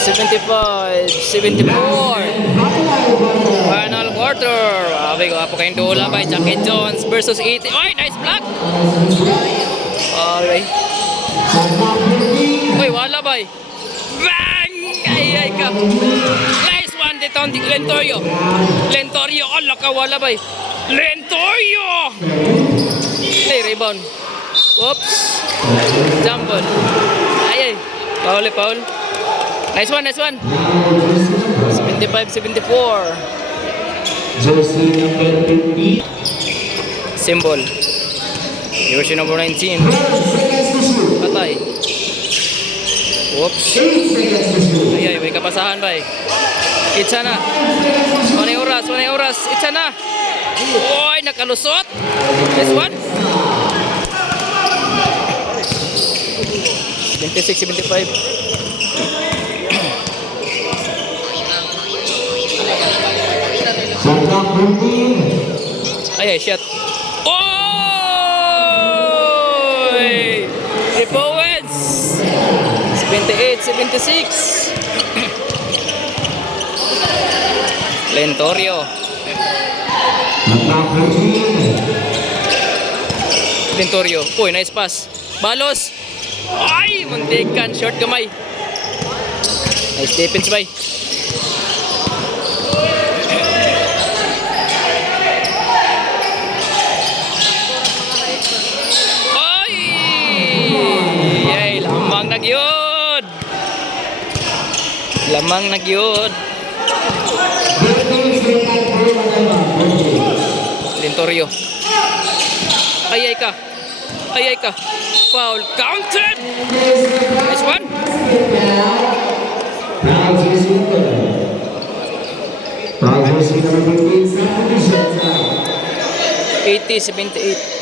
75, 74. Final quarter. Okay, po kayong dola by Jackie Jones versus 80. Oy, nice block. Okay. Uy, wala bay. Bang! Ay ka. Nice one, Lentorio. Lentorio, ala ka, wala bay. Lentorio! Hey, rebound. Oops. Jump ball. Ay. Paul. Nice one. 75, 74. Jersey number 50. Symbol. Jersey number 19. Patay. Oops. Ay, may kapasahan ba eh. Itsa na. One oras. Itsa na. Uy, nakalusot. This one. 26, 75. Ay, shot. Oy! 3 points. 78, 76. Lentorio. Uy, nice pass. Balos. Ay, muntikan. Short gamay. Nice defense, bay. Ay, lamang nagyod. Lentorio. Ay ka. Foul. Counted. Nice one. Jersey number 15. 80-78.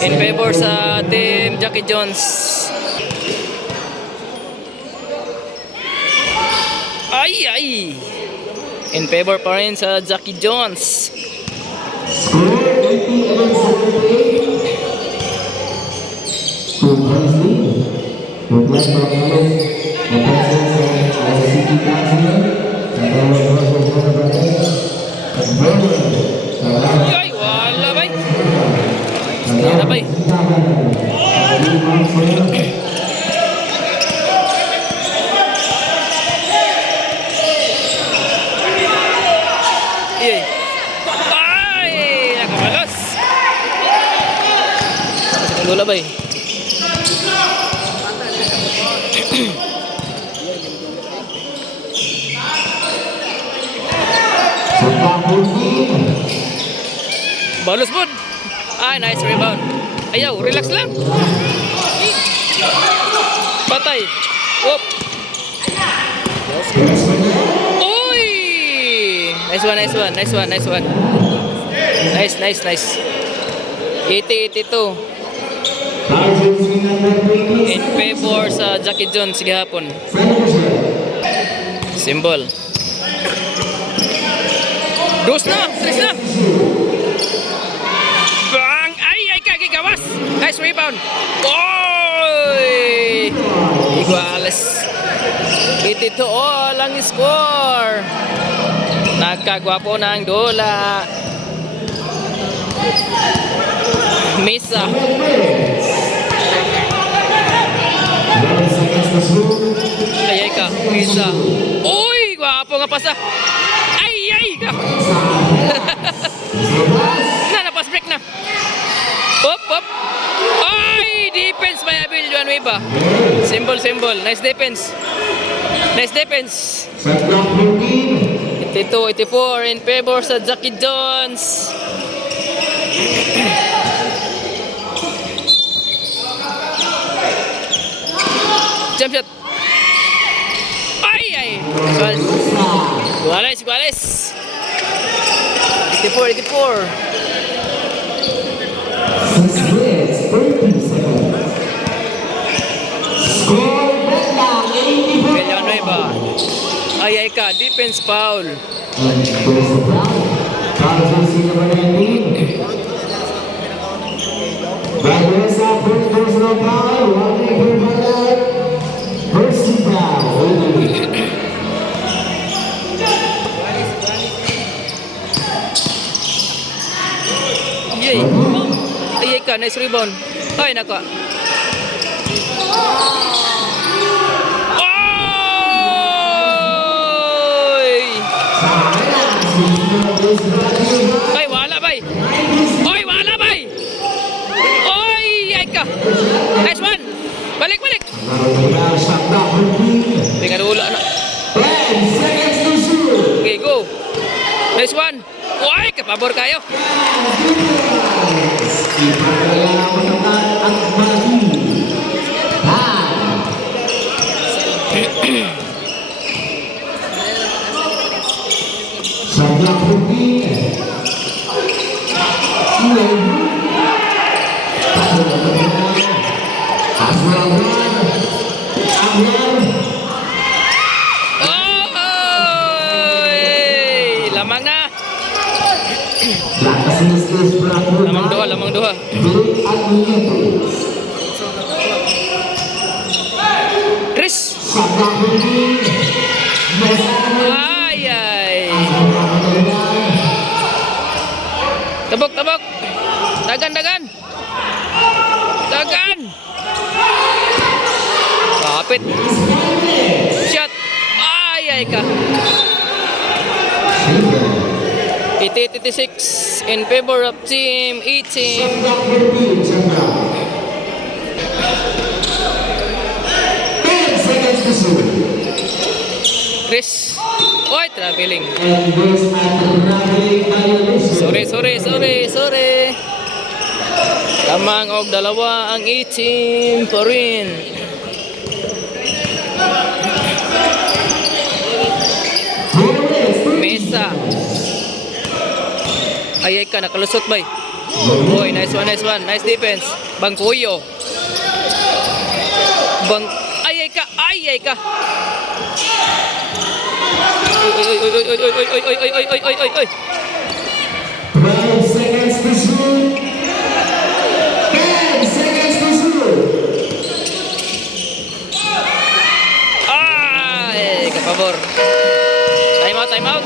In favor sa team Jackie Jones. Ay. In favor pa rin sa Jackie Jones. Score 80-78. Ay, wala bay. Wala bay. Ay, nakamalas. Wala bay. Balos po. Ay, nice rebound. Ayaw, relax lang. Patay. Whoop. Uy! Nice one. Nice. 80-82. In favor sa Jackie Jones gihapon. Symbol. Tres na. Bang! Ay, kagigawas. Nice rebound. Oy! Iguales. 82 all ang score. Nagkagwapo ng dola. Mesa. Ay ka. Mesa. Uy! Gwapo nga pasa. Ay ka. Napas break na. Up. Ay! Defense by Abil Villanueva. Symbol. Nice defense. 82-84 in favor sa Jackie Jones. Jump shot. Ay. Iguales. 84. Villanueva. Ay ka, defense foul. Personal foul, ka, nice rebound. Ay, nako. Oy! Ay, wala bay. Oy, wala bay. Oy, ay ka. Nice one. Balik, balik. Shot clock complete. Tingnan ulo na. 10 seconds to shoot. Okay, go. Nice one. Oy, kapabor kayo. Ipagkala matapat at mati. Shot clock complete. Oy! Lamang na. Lamang dua, lamang dua. Chris. Ay, ay. Tabok, tabok. Dagan, dagan. Dagan. Kapit. Shot. Ay, ay ka. 86 in favor of team E team. Chris. Oy, traveling. Sorry, sorry, sorry, sorry. Lamang og dalawa ang E team pa rin. Mesa. Ay, ka, nakalusot bay. Boy, nice one, nice one. Nice defense. Bangkuyo. Bang... Ay, ka, ay, ka. Oy. 12 seconds to shoot. 10 seconds to shoot. Ay, kapabor. Time out, time out.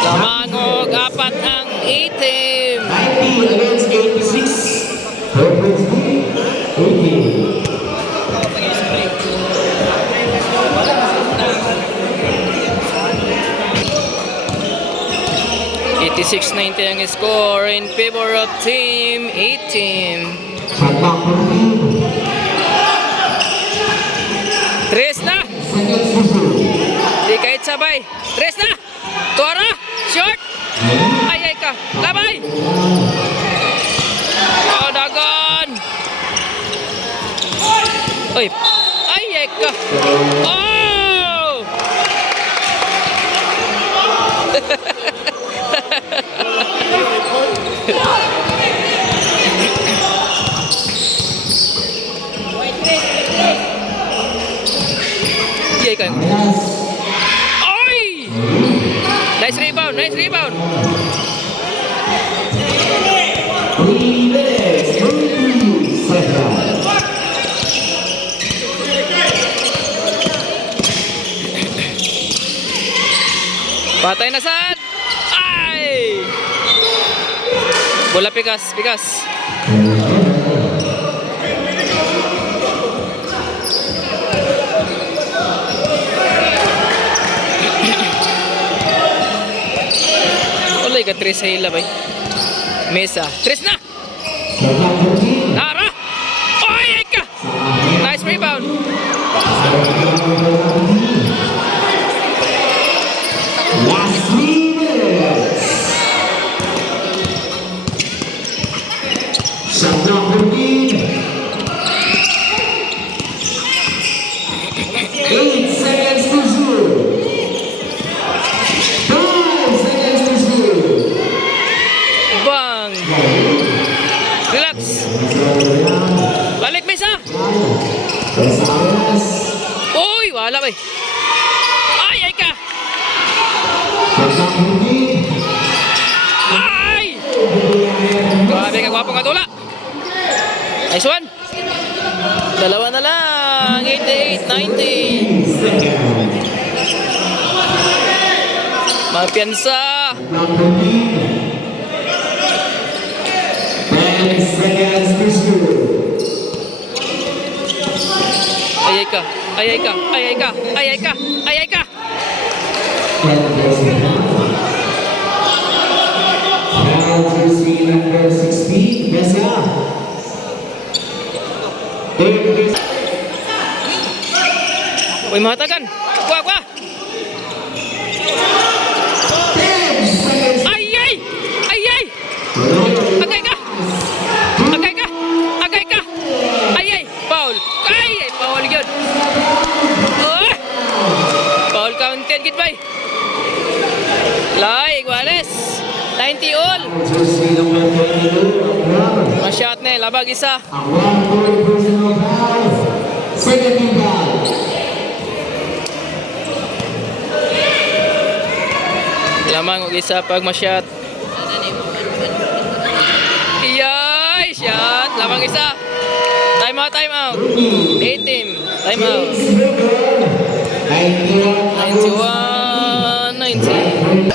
Lamang og apat ang E-team. 90 against 86. Perfectly 80. 86-90 ang score in favor of team E-team. Shot clock complete. Tres na. Seconds to shoot. Di kahit sabay. Tres na. Tora. Short. Ay, ka. Labay. Oh, dagan. Oy. Ay, ka. Oh! Yay ka. Oy! Nice rebound, nice rebound. 3 minutes, 32 seconds. Patay na sad. Ay! Bola pikas, pikas. Olay ka tres sa hila bay. Mesa. Tres na. Shot clock complete. Tara. Oy, ay ka. Nice rebound. Last 3 minutes. Shot clock complete. 8 seconds to shoot. 5 seconds to shoot. Bang. Relax. Balik Mesa. Gonzalez. Uy, wala bay. Ay, ka. Shot clock complete. Ay! Grabe ka, gwapong katula. Nice one. Dalawa na lang. 88-90. Mapiansa. Shot clock complete. 10 seconds to shoot. Ayay ka. Ayay ka. Ayay ka. Ayay ka. Ayay ka. 10 seconds. Foul jersey number 16, Mesa. 8 Uy, mahatagan. Kuha, kuha. 10 seconds. Ayay! Ayay! Agay ka! Agay ka! Agay ka! Ayay! Foul! Ayay! Foul yun! Oh! Foul counted, gitbay! Lai, Iguales! 90 all! Jersey number 22, Masyat na, labag isa. a 1-point personal foul. Second team foul. Lamang og isa pag masyat. Iyay! Shot! Lamang isa. Time out, time out. 18. Time out. 91, 90.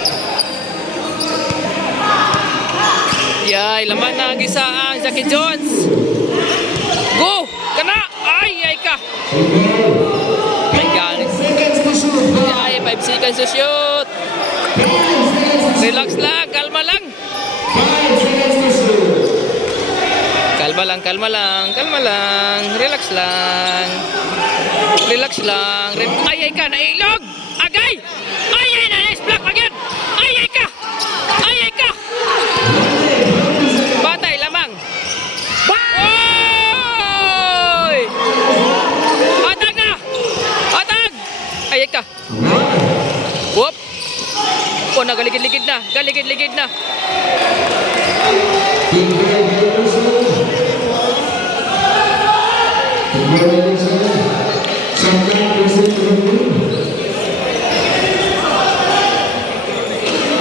Yay! Laman na ang isa ang Jackie Jones. Go! Kana! Ay! Ay ka! Ay galing. Seconds to shoot. Yay! 5 seconds to shoot. 10 seconds. Relax lang. Kalma lang. 5 seconds to shoot. Kalma lang, kalma lang, kalma lang. Relax lang. Relax lang. Ayay ka, nailog! Agay! Ayay na, nice block again! Ayay ka! Ayay ka! Batay, lamang. Oy! Atag na! Atag! Ayay ka. Whoop! Oh, nagaligid-ligid na. Galigid-ligid na.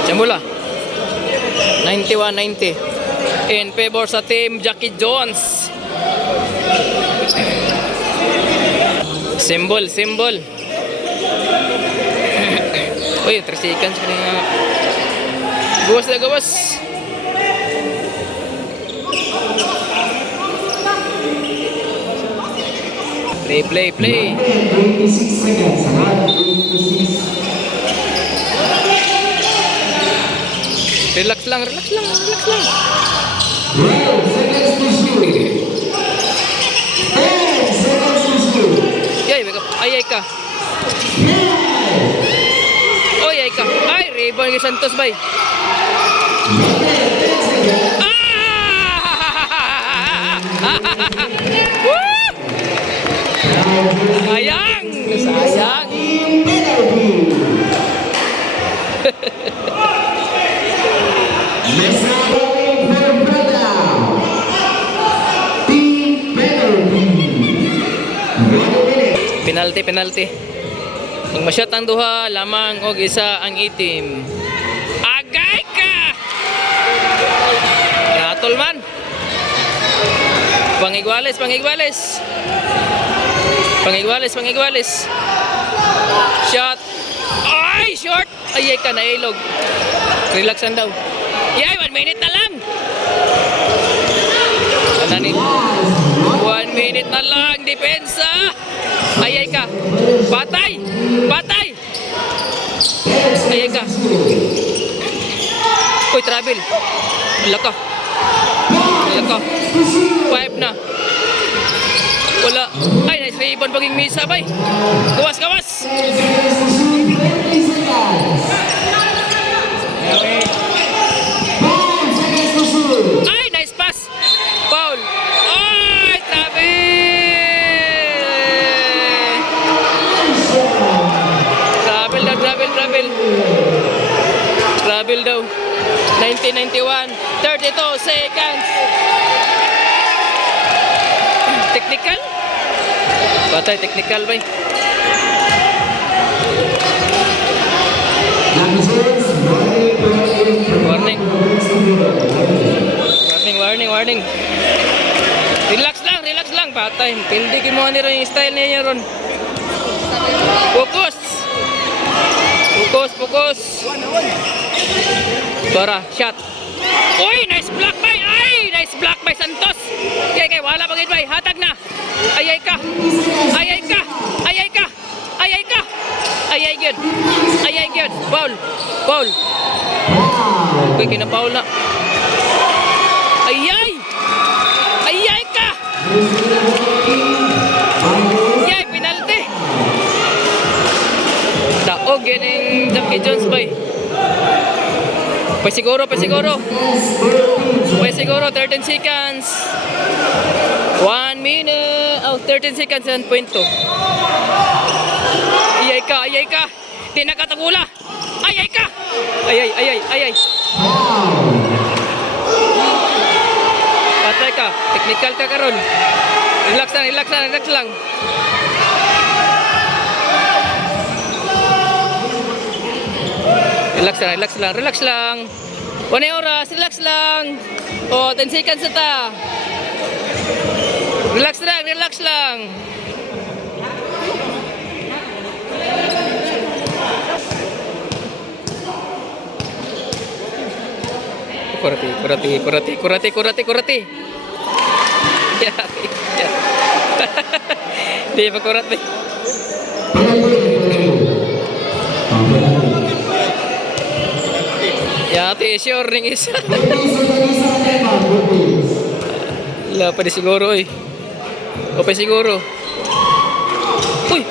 Simula. 91-90. In favor sa team Jackie Jones. Symbol, symbol. Uy, 3 seconds ka na. Gawas na gawas. Play, play, play. 26 seconds. 126. Relax lang, relax lang, relax lang. 12 seconds to shoot. 10 seconds to shoot. Yay, ay ka. Oy, ay ka. Ay, rebound ni Santos bay. Ah! Woo! Sayang, sayang. Mesa going for brother. Team penalty. 1 minute. Penalty, penalty. Kung masyat ang duha, lamang og isa ang itim. Agay ka! Ratol man. Pangigwales, pangigwales. Pangigwales, pangigwales. Shot. Ay, short. Ay, ka nailog. Relaxan daw. Yay, 1 minute na lang. Anani? 1 minute na lang, depensa. Ayay ka. Patay! Patay! Ayay ka. Uy, travel. Wala ka. Wala ka. 5 na. Wala. Ay, nice rebound paging misa, bay. Gawas, gawas. 20 seconds. 5 seconds to shoot. Ay, nice pass. Foul. Ay, travel. Travel daw, travel, travel. Travel daw. 1991. 32 seconds. Technical? Patay, technical ba? Warning. Warning, warning, warning. Relax lang, patay. Pildi mo ni ron yung style niya ron. Focus. Focus, focus. Tora, shot. Uy, nice block by. Ay, nice block by sa Santos. Kay wala pang bay. Hatag na. Ayay ka. Ayay ka. Ayay ka. Ayay ka. Ayay good. Ayay good. Foul. Foul. Okay, kina-foul na. Ayay. Ayay ka. Ayay, penalty. Daog ganing Jackie Jones bay. Pasiguro, 13 seconds. 1 minute. 13 seconds, 1.2. Ayay ka. Di nakatagula. Ayay ka. Ayay. Patay ka. Technical ka karon. Relax lang. Relax lang. 1 oras, relax lang. 10 seconds na ta. Relax lang. Kurati. Ya. Di pa kurati. Ya, sure ning isa. La pa di siguro eh. O pa siguro. Uy.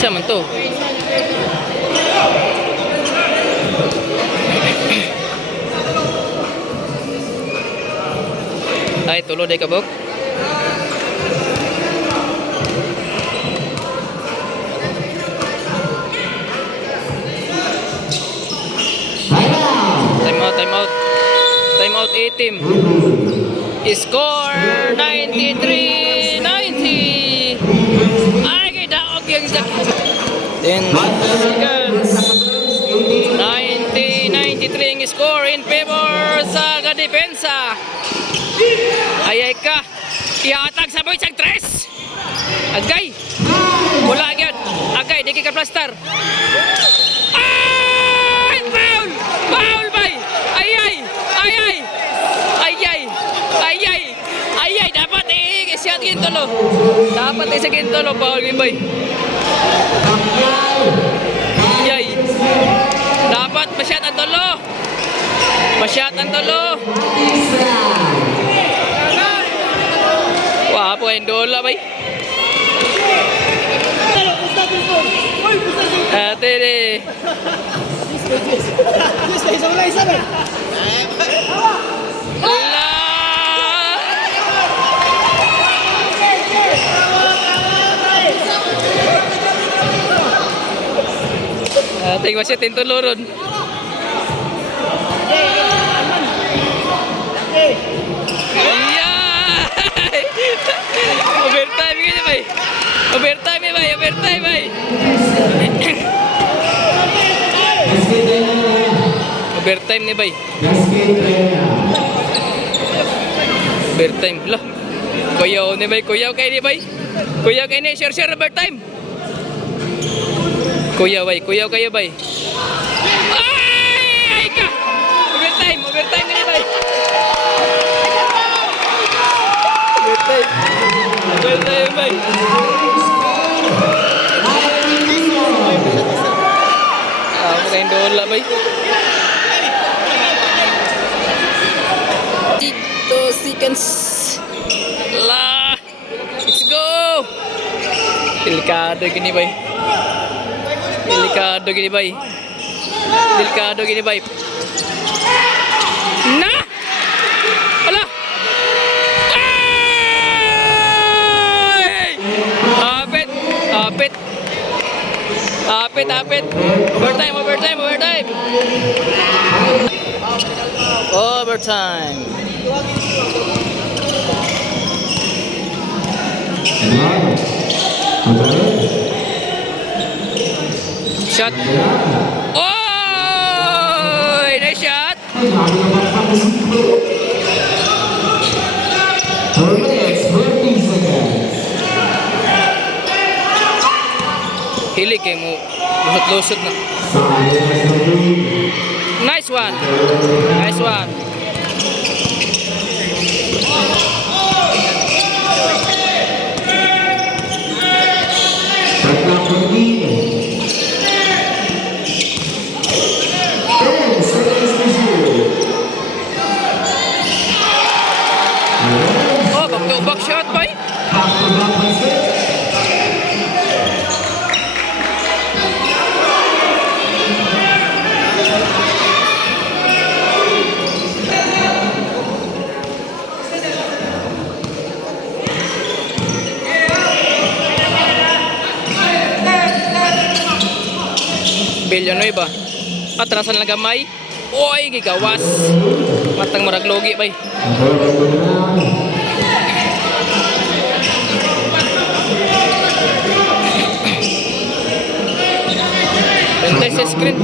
Sama to. Ay, tulo day kabok. Time out 8 team. Score 93-90. Ay, daog yung 10 seconds. 90-93 ang score in favor sa kadepensa. Ayay ka. Ihatag sa boy siyang 3. Agay. Mula agad. Agay, di ka plaster. Ay! Foul! Foul bay! Ayay! Dapat i-shot gintolo. Dapat i-sa gintolo. Foul bin bay. Ayay. Dapat masyat ang tolo. Wah, po yung dola bay. Ate deh. Ate masih tintuloron. Overtime bay. Overtime ni bay. Overtime lah. Kuyaw ni bay, kuyaw kay ni bay. Kuyaw kay ni share overtime. Kuyaw kayo bay. Ay ka. Overtime ni bay. Overtime bay. Main dola bay. Dito seconds. Lah. Let's go. Delikado gini bay. Nah. Alah. Apit. Overtime. Shot. Oh, nice shot. Dili kay mo lusot-lusot na. Nice one. Nice one. Shot clock beginning. 10 seconds to shoot. Oh, back-to-back shot ba? Back-to-back basket. Villanueva. Atrasan lang gamay. Oy, gigawas. Matang maraglogi bay. Bentay sa screen.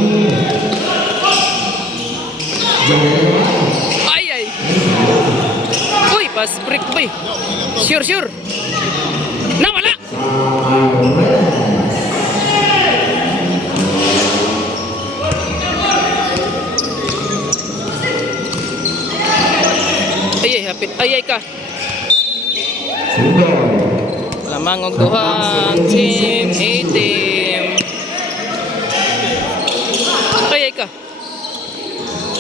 Ay, ay. Uy, pas break bay. Sure, sure. Nawala. Ay, hapit. Ay, ka. Lamang og duha team, A-team. Ay, ka.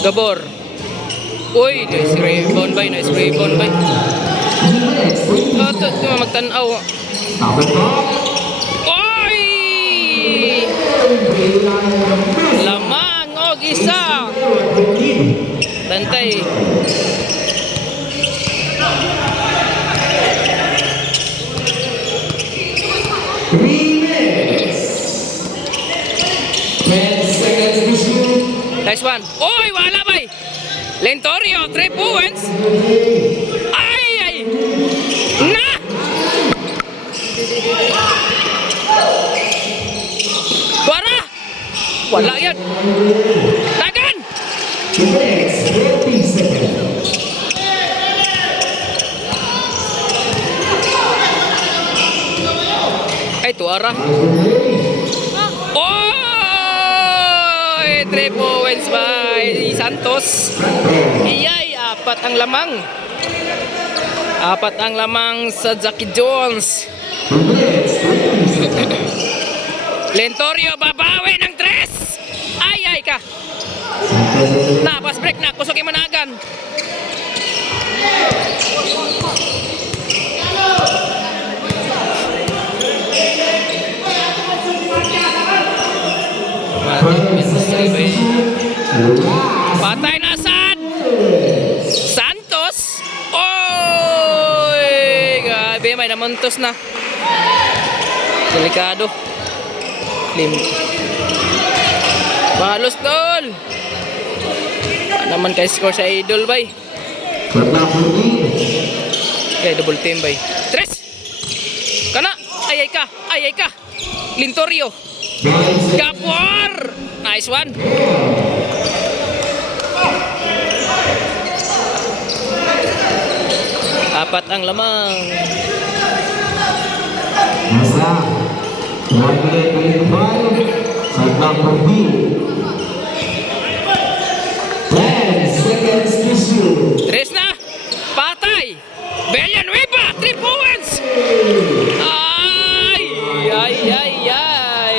Gabor. Uy, nice rebound bay, nice rebound bay. Ito, magtanaw. Uy! Lamang og isa. Bantay. Nice one. Oy, wala bay. Lentorio, 3 points. Ay, ay. Na! Wala. Wala yan. Tagan! Ay, tuara. Oy! 3 points by Santos. Iyay, apat ang lamang. Apat ang lamang sa Jackie Jones. Lentorio, babawi ng 3. Ay, ay ka. Na, pass break na. Kusok yung managan. Patay na San Santos. Oy, gabi may namuntos na. Delikado. Lim. Balos tol. Naman kay score sa idol bay. Okay, double team bay. Tres. Kana. Ay ka. Ay ka. Lentorio. Gabor. Nice one. Apat ang lamang. Nasa 125 shot clock beginning. 10 seconds to shoot. Tres na. Patay. Villanueva. 3 points. Ay. Ay, ay, ay.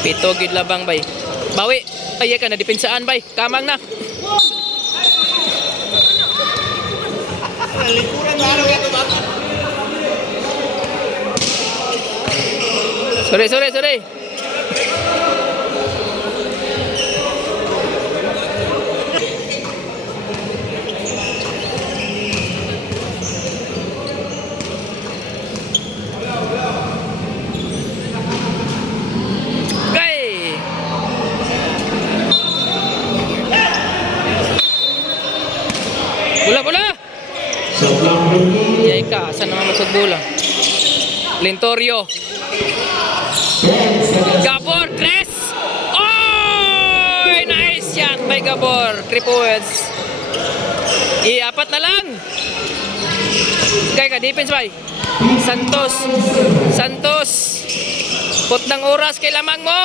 Pito gid labang bay. Bawi. Ay ka na dipensaan bay. Kamang na. Sorry. Bola. Shot clock beginning. Yay ka, saan naman magsagbola? Lentorio. 10 seconds. Gabor, Tres! Oy! Nice shot by Gabor. 3 points. Apat na lang. Kaya ka, defense bay. Santos. Santos. Put ng oras kay lamang mo.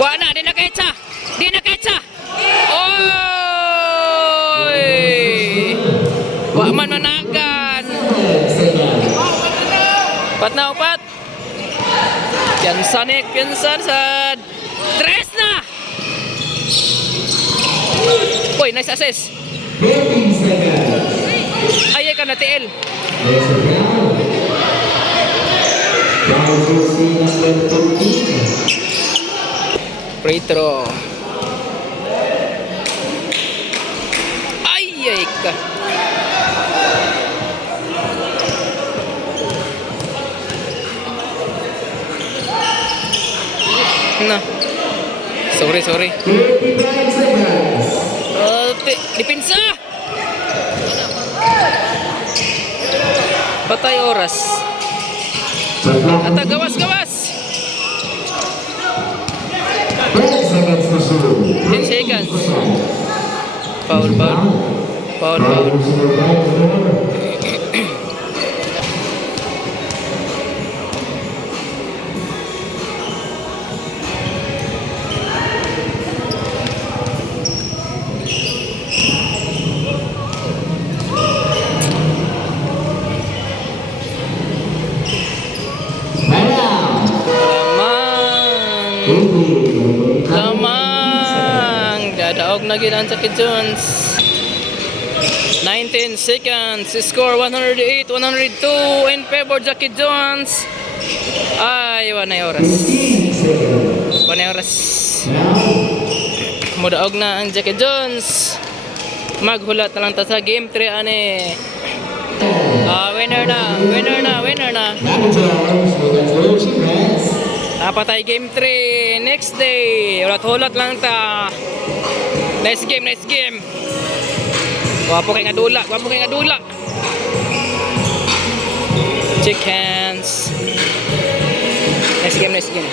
Wa na, di na kaitsa. Di na kaitsa. Oy! Wa man managan. Pat na upat. Piansan sad. Tres na. Uy, nice assist. 15 seconds. Ayay ka na, TL. There's a foul. Foul jersey number 13. Free throw. Ayay ka. Na. Sorry. 55 seconds. Dipinsa. Patay oras. Shot clock. Ata gawas. 10 seconds to shoot. 10 seconds. Foul. Foul personal foul. Lamang. Dadaog na gid ang Jackie Jones. 19 seconds. Score 108-102 in favor Jackie Jones. Ay, wanay oras. 15 seconds. Wanay oras. Now, Mudaog na ang Jackie Jones. Maghulat na lang ta sa game 3 ani. Winner na. Jones with a closing hands. Napatay game 3 next day. Hulat lang ta. Nice game. Wapo kay nga dula. Check hands. Nice game.